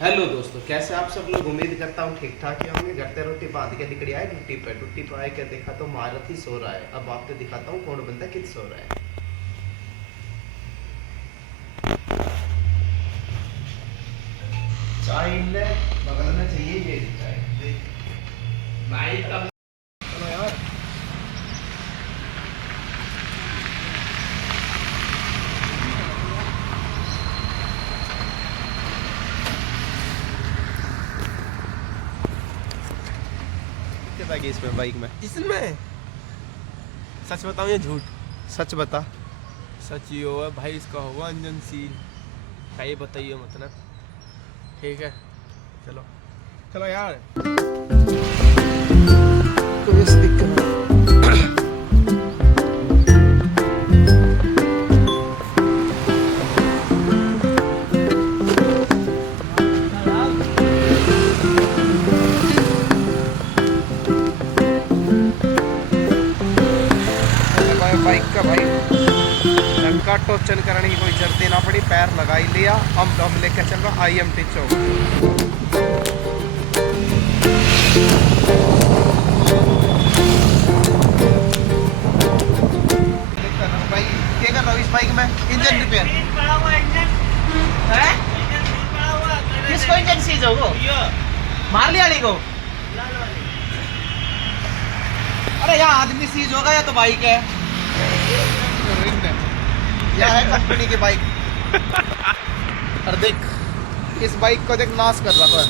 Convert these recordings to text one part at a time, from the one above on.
Hello दोस्तों, कैसे आप सब लोग। उम्मीद करता हूँ ठीक ठाक ही होंगे। घर पे रोटी बांध के निकली आए टुट्टी पे आए क्या देखा तो महारथी सो रहा है। अब आपको दिखाता हूँ कौन बंदा किस सो रहा है। चाय ले बगल में चाहिए ये चाय भाई तब। चलो यार, कितना की इसमें बाइक में? इसमें सच बताऊं या झूठ? सच बता। सच ही होगा भाई, इसका होगा इंजन सील का, ये बताइए मतलब। ठीक है, चलो चलो यार। कोई ऐसी दिक्कत नहीं। बाइक का भाई ढंग टोचन करने की कोई जरूरत ना पड़ी। पैर लगा ही लिया। हम लेकर चल रहा IMT चौक। भाई क्या कर रहा हूँ इस बाइक में? Engine repair. किसको इंजन सीज हो? मार लिया को? अरे यहाँ आदमी सीज होगा या तो बाइक है। यह है कंपनी की बाइक। और देख इस बाइक को, देख नाश कर रहा था।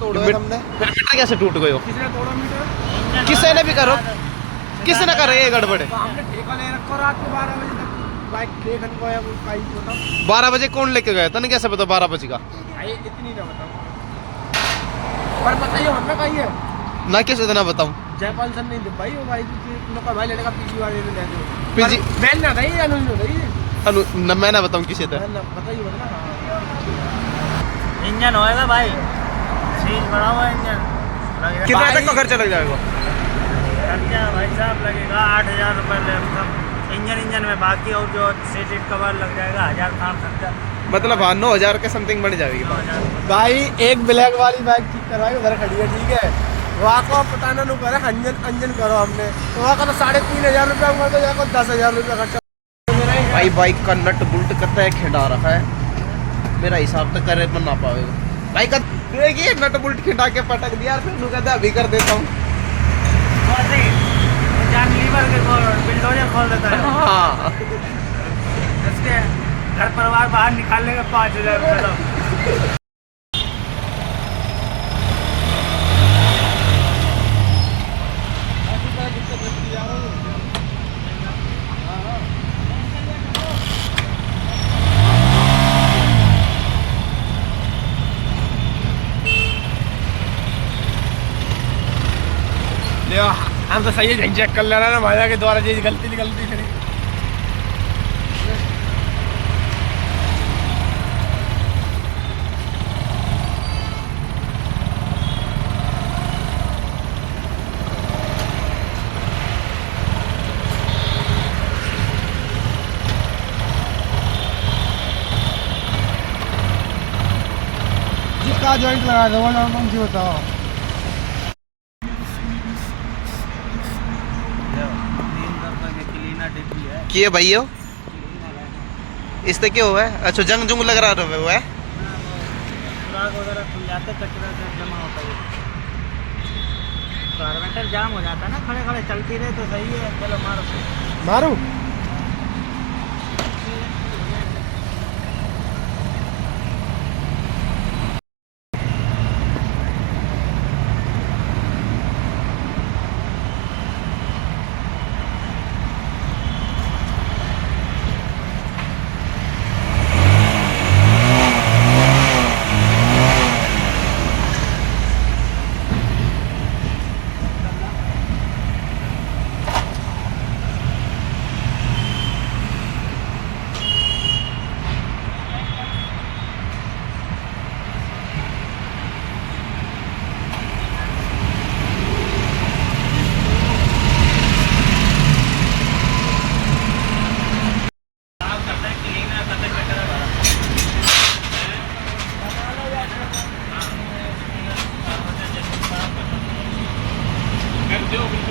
तोड़ो हमने। फिर मीटर कैसे टूट गए हो? किसने तोड़ा मीटर? किसी ने भी करो, किसी ने करे ये गड़बड़े। हमने ठेका ले रखा रात को 12 बजे तक बाइक देखने को है वो काई बताओ। 12 बजे कौन लेके गया? तने कैसे पता 12 बजे का? भाई इतनी ना बताओ, पर बताइए हमने कही है ना किसी दिन बताऊं। जयपाल सर नहीं दे भाई, वो भाई लोग भाई लेने का पीजी वाले ने ले दो। पीजी मैं ना नहीं अनु नहीं न मैं ना बताऊं किसी से। बताइए बता। इंजन होएगा भाई, सीज बड़ा हुआ इंजन। कितना तक का खर्चा लग जाएगा? खर्चा भाई साहब लगेगा 8,000 रुपये लैपटॉप इंजन में, बाकी और जो सीट कवर लग जाएगा 1,000 का खर्चा। मतलब 9,000 के समथिंग बन जाएगी। 9,000 भाई एक ब्लैक वाली बाइक ठीक करवाई, उधर खड़ी है, ठीक है। वहाँ को पता ना करे अंजन करो हमने, तो वहाँ का तो 3,500 रुपया हुआ, तो यहाँ को 10,000 रुपया खर्चा। भाई बाइक का नट बुल्ट करता है खिंडा रखा है। मेरा हिसाब तो करे बन ना पाएगा भाई का। देखिए नट बुल्ट खिंडा के पटक दिया। फिर कहता है अभी कर देता हूँ। जान लीवर के बिल्डोजर खोल देता है। हाँ इसके घर परिवार बाहर निकालने का 5,000 रुपये। हम तो सही है, चेक कर लेना ना माया के द्वारा जी गलती खड़ी। जिसका जॉइंट लगा दो ना, कौन सी बताओ। किए भाई हो इससे क्या हुआ है? अच्छा जंग जुंग लग रहा है। सुराग वगैरह खुल जाते, कचरा से जमा होता है, कार्बेटर जाम हो जाता है ना। खड़े खड़े चलती रहे तो सही है। चलो मारो। दो बिल्कुल